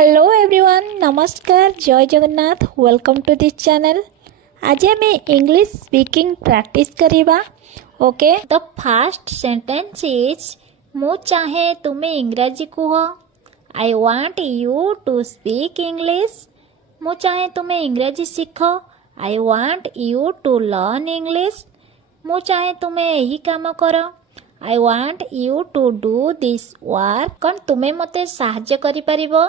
Hello everyone, नमस्कार, जय Jagannath. Welcome to this channel. आज आम इंग्लिश स्पीकिंग प्रैक्टिस करिबा। Okay, the first sentence is मु चाहे तुमे इंग्रजी कुह। I want you to speak English. मु चाहे तुमे इंग्रजी सीख। I want you to learn English. मु चाहे तुमे यही काम कर। I want you to do this work. कौन तुमे मते साहाय्य करि परिबो?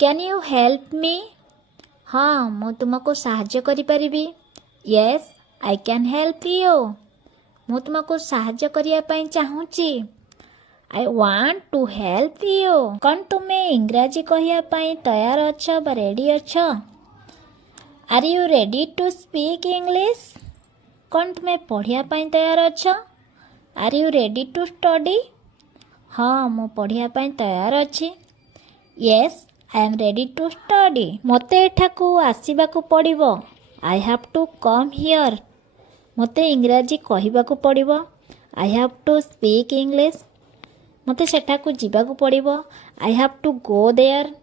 Can you help me? हाँ, मु तुमको साहाय्य करि परिबी। Yes, I can help you. मु तुमको साहाय्य करिया पई चाहूची। I want to help you. कौन तुमे इंग्रजी कहिया पई तैयार अछ बा रेडी अछ? Are you ready to speak English? कौन तुमे पढ़िया पई तैयार अछ? Are you ready to study? हाँ, मु पढ़िया पई तैयार अछि। Yes, I am ready to study. मते एठाकू आसीबाकू पड़िबो। I have to come here. मते इंग्रजी कहिबाकू पड़िबो। I have to speak English. मते सेठाकू जिबाकू पड़िबो। I have to go there.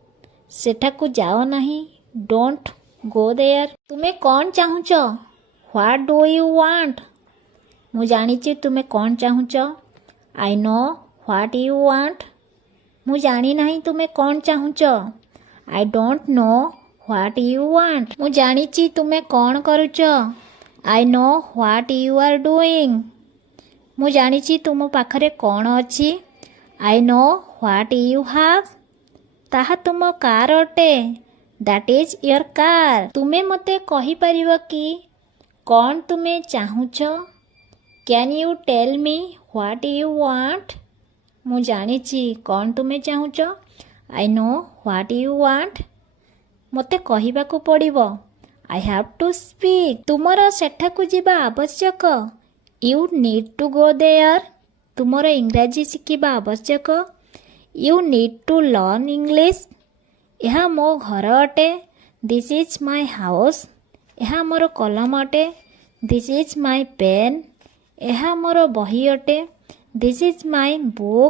सेठाकू जाओ नहीं। Don't go there. तुमे कौन चाहुच? What do you want? मु जानिची तुमे कौन चाहुच। I know what you want. मु जानी नहीं तुमे कौन चाहुच। I don't know what you want. मु जानिची तुमे कौन करुच। I know what you are doing. मु जानिची तुम पाखरे कौन अछि। I know what you have. ताहा तुम कार अटे। That is your car. तुमे मते कहि परिबो कि कौन तुमे चाहुच? Can you tell me what you want? मु जानिची कौन तुमे चाहुच। I know what you want. मते कहिबाकू पड़िबो। I have to speak. तुमर सेठाकू जिबा आवश्यक। You need to go there. तुमर इंग्रजी शिखिबा आवश्यक। You need to learn English. यह मो घर अटे। This is my house. यह मोर कलम अटे। This is my pen. यह मोर बही अटे। This is my book.